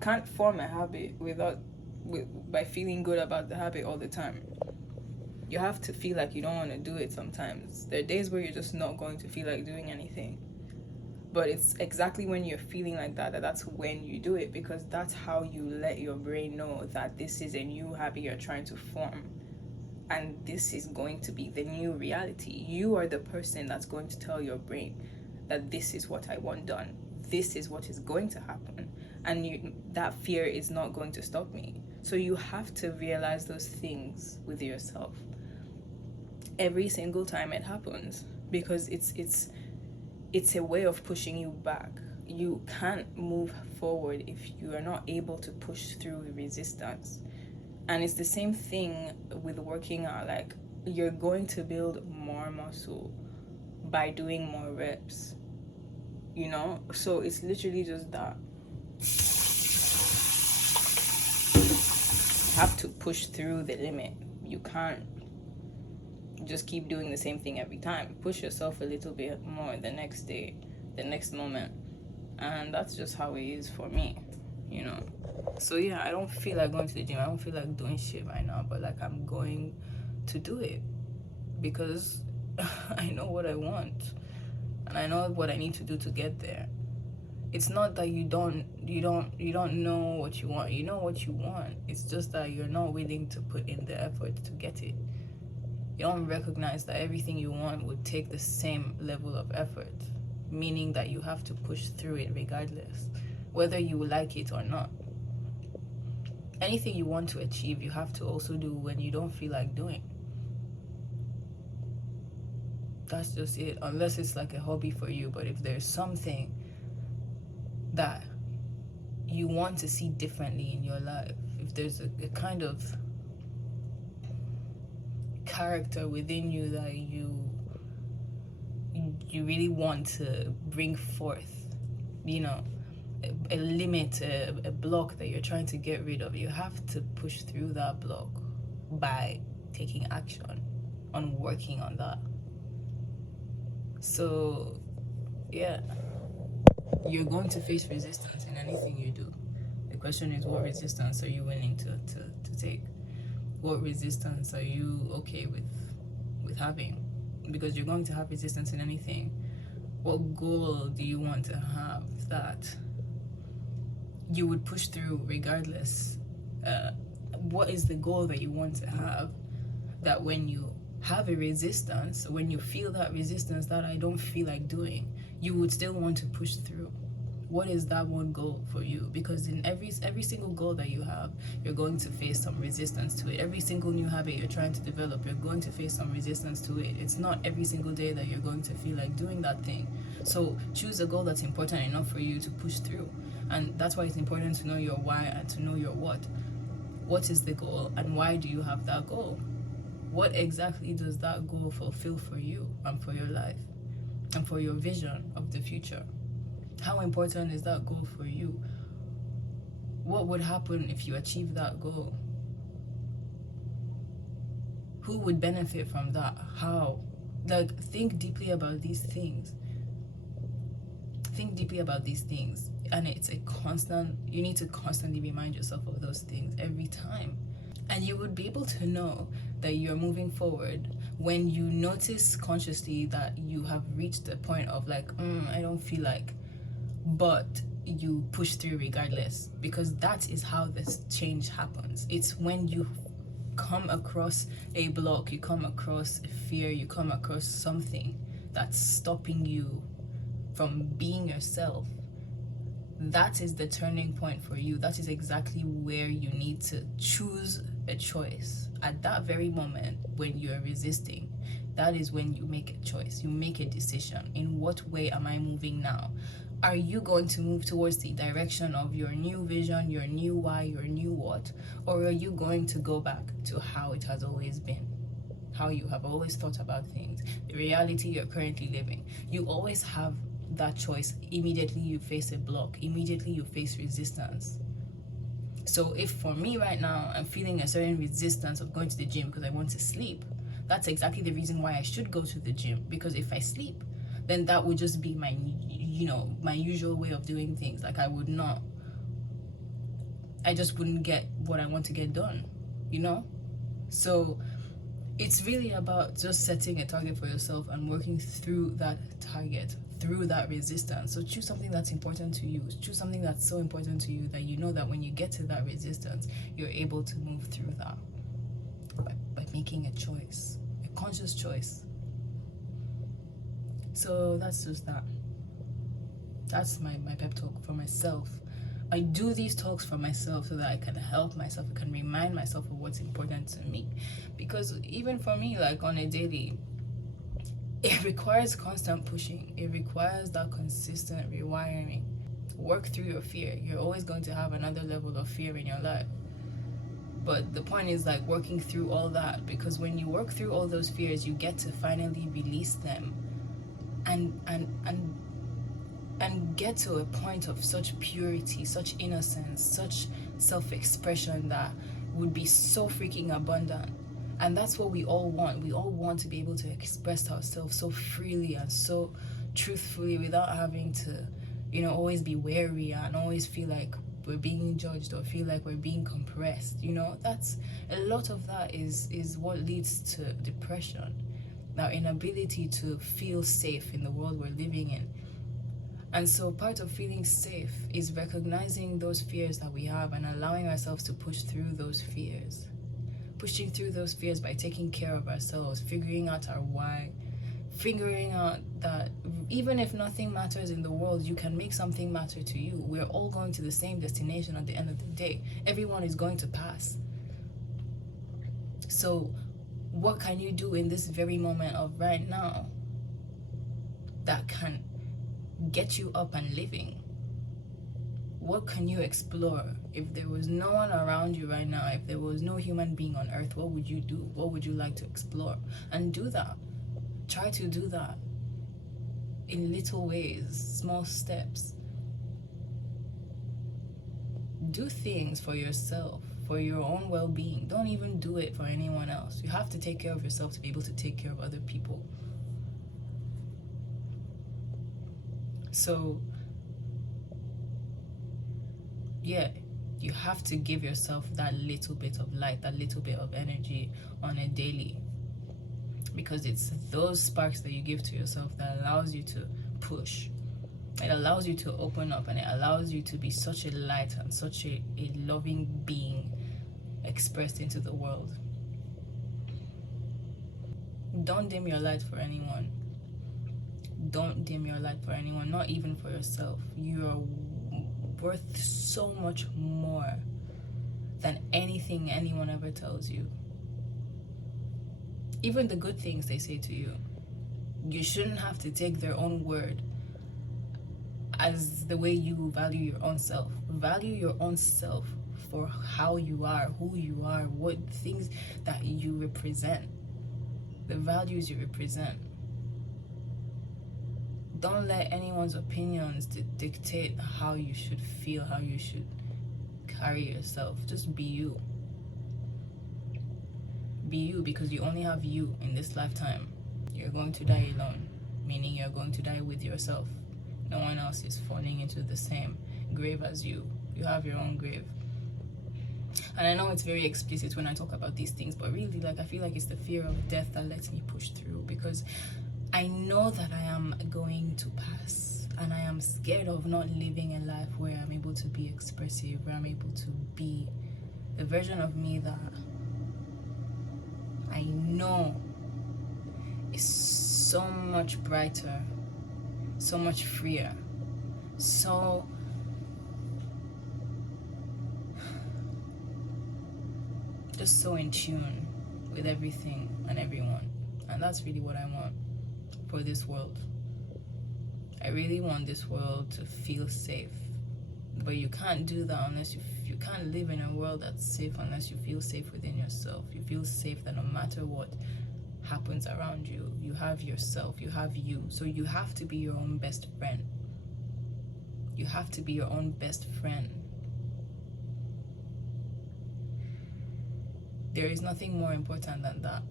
can't form a habit by feeling good about the habit all the time. You have to feel like you don't want to do it sometimes. There are days where you're just not going to feel like doing anything. But it's exactly when you're feeling like that's when you do it, because that's how you let your brain know that this is a new habit you're trying to form. And this is going to be the new reality. You are the person that's going to tell your brain that this is what I want done. This is what is going to happen. And that fear is not going to stop me. So you have to realize those things with yourself every single time it happens, because it's a way of pushing you back. You can't move forward if you are not able to push through the resistance. And it's the same thing with working out. Like, you're going to build more muscle by doing more reps, you know? So it's literally just that. You have to push through the limit. You can't just keep doing the same thing every time. Push yourself a little bit more the next day, the next moment. And that's just how it is for me, you know? So yeah, I don't feel like going to the gym. I don't feel like doing shit right now, but like, I'm going to do it because I know what I want and I know what I need to do to get there. It's not that you don't know what you want. You know what you want. It's just that you're not willing to put in the effort to get it. You don't recognize that everything you want would take the same level of effort, meaning that you have to push through it regardless, whether you like it or not. Anything you want to achieve, you have to also do when you don't feel like doing. That's just it, unless it's like a hobby for you. But if there's something that you want to see differently in your life, if there's a kind of character within you that you really want to bring forth, you know, a limit, a block that you're trying to get rid of, you have to push through that block by taking action on working on that. So yeah, you're going to face resistance in anything you do. The question is, what resistance are you willing to take? What resistance are you okay with having? Because you're going to have resistance in anything. What goal do you want to have that you would push through regardless? What is the goal that you want to have that when you have a resistance, when you feel that resistance that I don't feel like doing, you would still want to push through? What is that one goal for you? Because in every single goal that you have, you're going to face some resistance to it. Every single new habit you're trying to develop, you're going to face some resistance to it. It's not every single day that you're going to feel like doing that thing. So choose a goal that's important enough for you to push through. And that's why it's important to know your why and to know your what. What is the goal and why do you have that goal? What exactly does that goal fulfill for you and for your life and for your vision of the future? How important is that goal for you? What would happen if you achieve that goal? Who would benefit from that? How? Like, think deeply about these things. Think deeply about these things. And it's a constant, you need to constantly remind yourself of those things every time. And you would be able to know that you're moving forward when you notice consciously that you have reached a point of like, I don't feel like, but you push through regardless, because that is how this change happens. It's when you come across a block, you come across a fear, you come across something that's stopping you from being yourself. That is the turning point for you. That is exactly where you need to choose a choice. At that very moment when you're resisting, that is when you make a choice. You make a decision. In what way am I moving now? Are you going to move towards the direction of your new vision, your new why, your new what? Or are you going to go back to how it has always been? How you have always thought about things, the reality you're currently living. You always have that choice. Immediately you face a block, immediately you face resistance. So if for me right now, I'm feeling a certain resistance of going to the gym because I want to sleep, that's exactly the reason why I should go to the gym. Because if I sleep, then that would just be my usual way of doing things. Like, I would not I just wouldn't get what I want to get done, you know? So it's really about just setting a target for yourself and working through that target, through that resistance. So choose something that's important to you. Choose something that's so important to you that you know that when you get to that resistance, you're able to move through that by making a choice, a conscious choice. So that's just that. That's my pep talk for myself. I do these talks for myself so that I can help myself, I can remind myself of what's important to me. Because even for me, like on a daily, it requires constant pushing. It requires that consistent rewiring. Work through your fear. You're always going to have another level of fear in your life. But the point is like working through all that, because when you work through all those fears, you get to finally release them and get to a point of such purity, such innocence, such self-expression that would be so freaking abundant. And that's what we all want. We all want to be able to express ourselves so freely and so truthfully without having to, always be wary and always feel like we're being judged or feel like we're being compressed. That's a lot of that is what leads to depression. Our inability to feel safe in the world we're living in. And so part of feeling safe is recognizing those fears that we have and allowing ourselves to push through those fears. Pushing through those fears by taking care of ourselves, figuring out our why, figuring out that even if nothing matters in the world, you can make something matter to you. We're all going to the same destination at the end of the day. Everyone is going to pass. So what can you do in this very moment of right now that can get you up and living? What can you explore? If there was no one around you right now, if there was no human being on earth, what would you do? What would you like to explore? And do that. Try to do that in little ways, small steps. Do things for yourself, for your own well-being. Don't even do it for anyone else. You have to take care of yourself to be able to take care of other people. So, yeah, you have to give yourself that little bit of light, that little bit of energy on a daily. Because it's those sparks that you give to yourself that allows you to push. It allows you to open up, and it allows you to be such a light and such a loving being expressed into the world. Don't dim your light for anyone. Don't dim your light for anyone, not even for yourself. You are worth so much more than anything anyone ever tells you. Even the good things they say to you. You shouldn't have to take their own word as the way you value your own self. Value your own self for how you are, who you are, what things that you represent, the values you represent. Don't let anyone's opinions dictate how you should feel, how you should carry yourself. Just be you. Be you, because you only have you in this lifetime. You're going to die alone, meaning you're going to die with yourself. No one else is falling into the same grave as you. You have your own grave. And I know it's very explicit when I talk about these things, but really, I feel like it's the fear of death that lets me push through, because I know that I am going to pass, and I am scared of not living a life where I'm able to be expressive, where I'm able to be the version of me that I know is so much brighter, so much freer, just so in tune with everything and everyone. And that's really what I want for this world. I really want this world to feel safe, but you can't do that unless you can't live in a world that's safe unless you feel safe within yourself. You feel safe that no matter what happens around you, you have yourself, you have you. So you have to be your own best friend. You have to be your own best friend. There is nothing more important than that,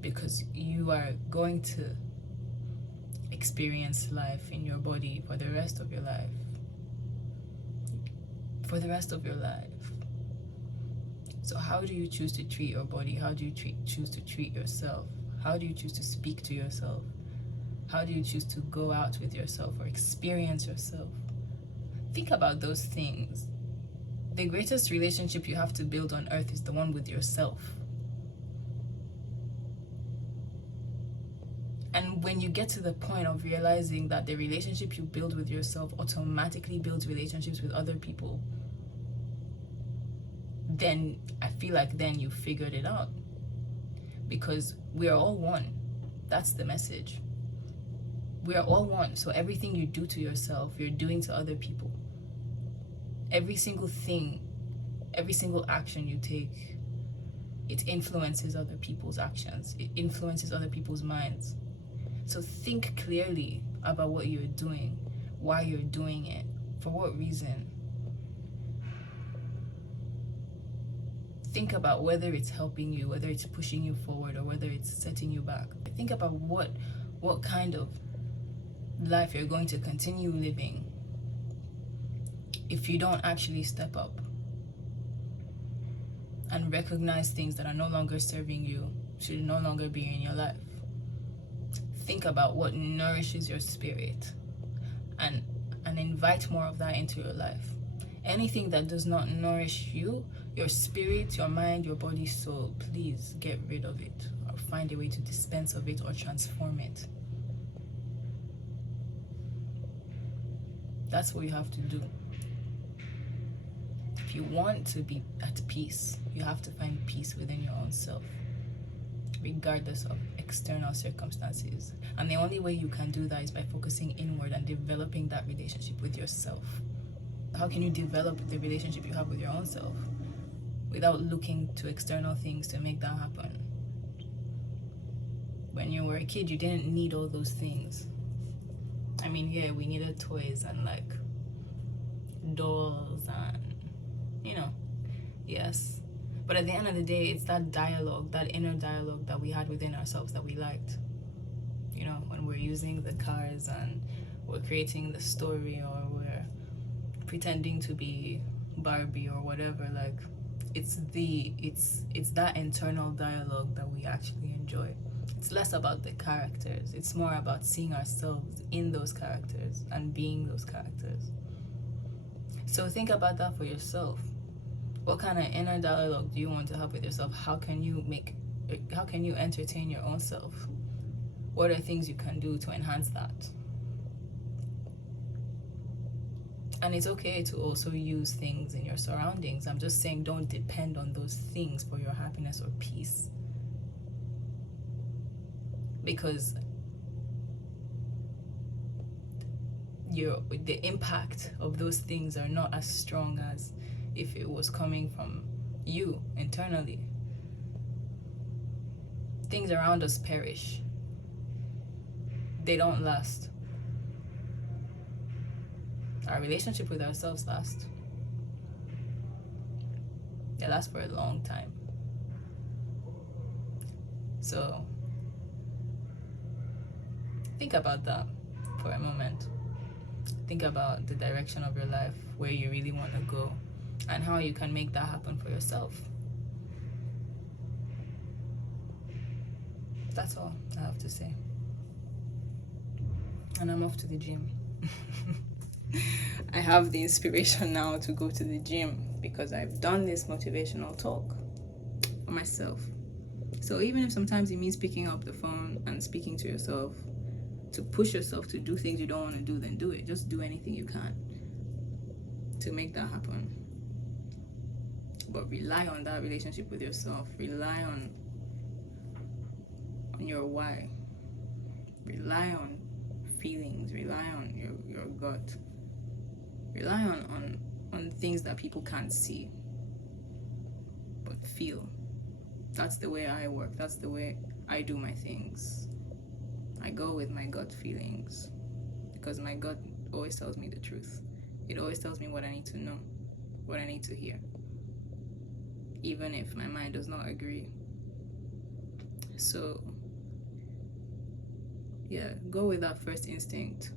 because you are going to experience life in your body for the rest of your life. for the rest of your life. So how do you choose to treat your body? How do you choose to treat yourself? How do you choose to speak to yourself? How do you choose to go out with yourself or experience yourself? Think about those things. The greatest relationship you have to build on earth is the one with yourself. And when you get to the point of realizing that the relationship you build with yourself automatically builds relationships with other people, then I feel like then you figured it out. Because we are all one. That's the message. We are all one. So everything you do to yourself, you're doing to other people. Every single thing, every single action you take, it influences other people's actions. It influences other people's minds. So think clearly about what you're doing, why you're doing it, for what reason. Think about whether it's helping you, whether it's pushing you forward, or whether it's setting you back. Think about what kind of life you're going to continue living if you don't actually step up and recognize things that are no longer serving you, should no longer be in your life. Think about what nourishes your spirit and invite more of that into your life. Anything that does not nourish you, your spirit, your mind, your body, soul, please get rid of it or find a way to dispense of it or transform it. That's what you have to do. If you want to be at peace, you have to find peace within your own self, regardless of external circumstances. And the only way you can do that is by focusing inward and developing that relationship with yourself. How can you develop the relationship you have with your own self without looking to external things to make that happen? When you were a kid, you didn't need all those things. I mean, yeah, we needed toys and like dolls and, yes. But at the end of the day, it's that dialogue, that inner dialogue that we had within ourselves that we liked. When we're using the cars and we're creating the story or we're pretending to be Barbie or whatever, like it's that internal dialogue that we actually enjoy. It's less about the characters. It's more about seeing ourselves in those characters and being those characters. So think about that for yourself. What kind of inner dialogue do you want to have with yourself? How can you entertain your own self? What are things you can do to enhance that? And it's okay to also use things in your surroundings. I'm just saying, don't depend on those things for your happiness or peace. Because the impact of those things are not as strong as if it was coming from you internally. Things around us perish. They don't last. Our relationship with ourselves lasts. They last for a long time. So think about that for a moment. Think about the direction of your life, where you really want to go, and how you can make that happen for yourself. That's all I have to say. And I'm off to the gym. I have the inspiration now to go to the gym because I've done this motivational talk for myself. So even if sometimes it means picking up the phone and speaking to yourself, to push yourself to do things you don't want to do, then do it. Just do anything you can to make that happen. But rely on that relationship with yourself. Rely on your why. Rely on feelings. Rely on your gut. Rely on things that people can't see but feel. That's the way I work. That's the way I do my things. I go with my gut feelings because my gut always tells me the truth. It always tells me what I need to know, what I need to hear, even if my mind does not agree. So yeah, go with that first instinct.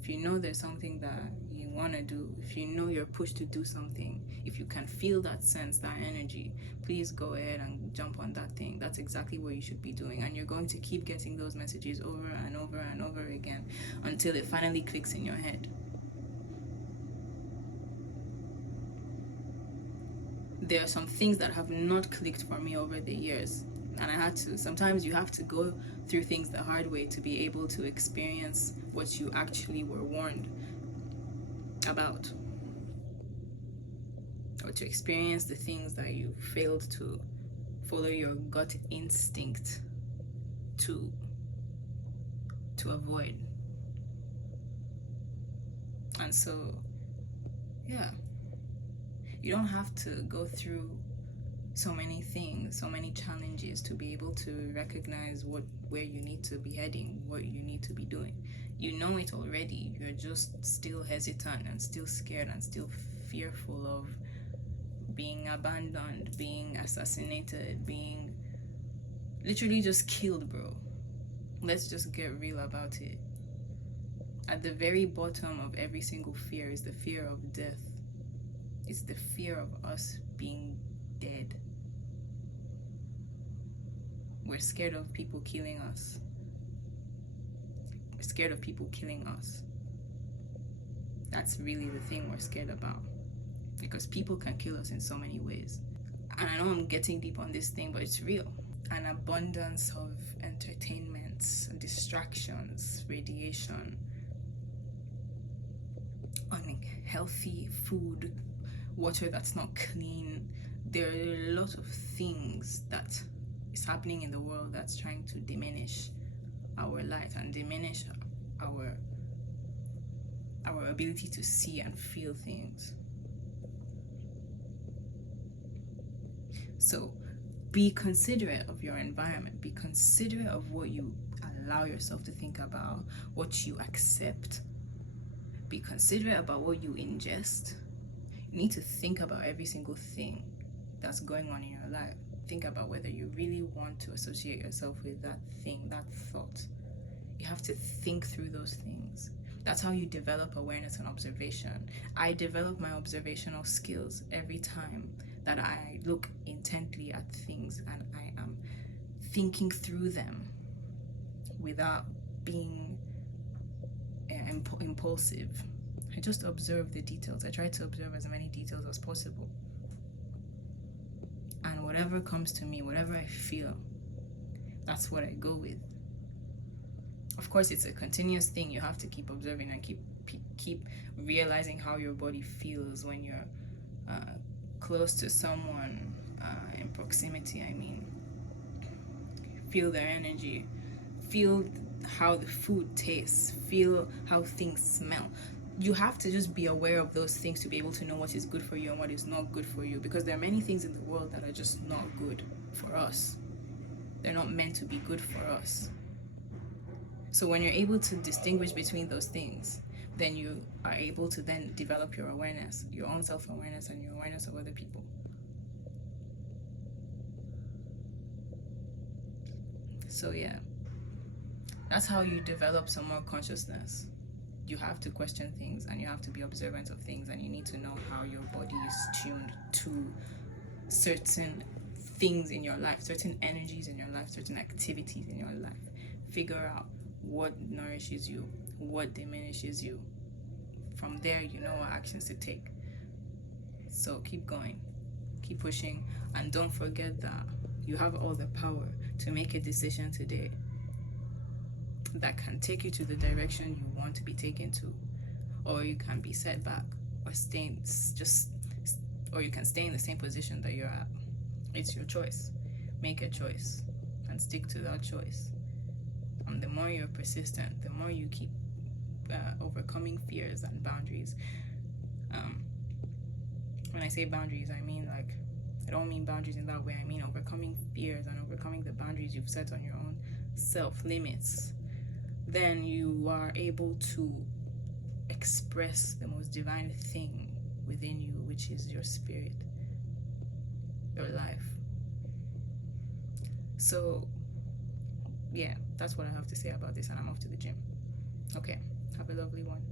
If you know there's something that you want to do, if you know you're pushed to do something, if you can feel that sense, that energy, please go ahead and jump on that thing. That's exactly what you should be doing. And you're going to keep getting those messages over and over and over again until it finally clicks in your head. There are some things that have not clicked for me over the years, and I had to. Sometimes you have to go through things the hard way to be able to experience what you actually were warned about, or to experience the things that you failed to follow your gut instinct to avoid. And so, yeah, you don't have to go through so many things, so many challenges to be able to recognize where you need to be heading, what you need to be doing. You know it already. You're just still hesitant and still scared and still fearful of being abandoned, being assassinated, being literally just killed, bro. Let's just get real about it. At the very bottom of every single fear is the fear of death. It's the fear of us being dead. We're scared of people killing us. We're scared of people killing us. That's really the thing we're scared about. Because people can kill us in so many ways. And I know I'm getting deep on this thing, but it's real. An abundance of entertainments, distractions, radiation, unhealthy food, water that's not clean. There are a lot of things that is happening in the world that's trying to diminish our light and diminish our ability to see and feel things. So be considerate of your environment. Be considerate of what you allow yourself to think about, what you accept. Be considerate about what you ingest. You need to think about every single thing that's going on in your life. Think about whether you really want to associate yourself with that thing, that thought. You have to think through those things. That's how you develop awareness and observation. I develop my observational skills every time that I look intently at things and I am thinking through them without being impulsive. I just observe the details. I try to observe as many details as possible. And whatever comes to me, whatever I feel, that's what I go with. Of course, it's a continuous thing. You have to keep observing and keep realizing how your body feels when you're close to someone, in proximity, I mean. Feel their energy. Feel how the food tastes. Feel how things smell. You have to just be aware of those things to be able to know what is good for you and what is not good for you, because there are many things in the world that are just not good for us. They're not meant to be good for us. So when you're able to distinguish between those things, then you are able to then develop your awareness, your own self-awareness and your awareness of other people. So yeah, that's how you develop some more consciousness. You have to question things and you have to be observant of things, and you need to know how your body is tuned to certain things in your life, certain energies in your life, certain activities in your life. Figure out what nourishes you, what diminishes you. From there, you know what actions to take. So keep going, keep pushing, and don't forget that you have all the power to make a decision today that can take you to the direction you want to be taken to, or you can be set back, or or you can stay in the same position that you're at. It's your choice. Make a choice and stick to that choice. And the more you're persistent, the more you keep overcoming fears and boundaries. When I say boundaries, I mean I don't mean boundaries in that way. I mean overcoming fears and overcoming the boundaries you've set on your own self-limits. Then you are able to express the most divine thing within you, which is your spirit, your life. So yeah, that's what I have to say about this, and I'm off to the gym. Okay, have a lovely one.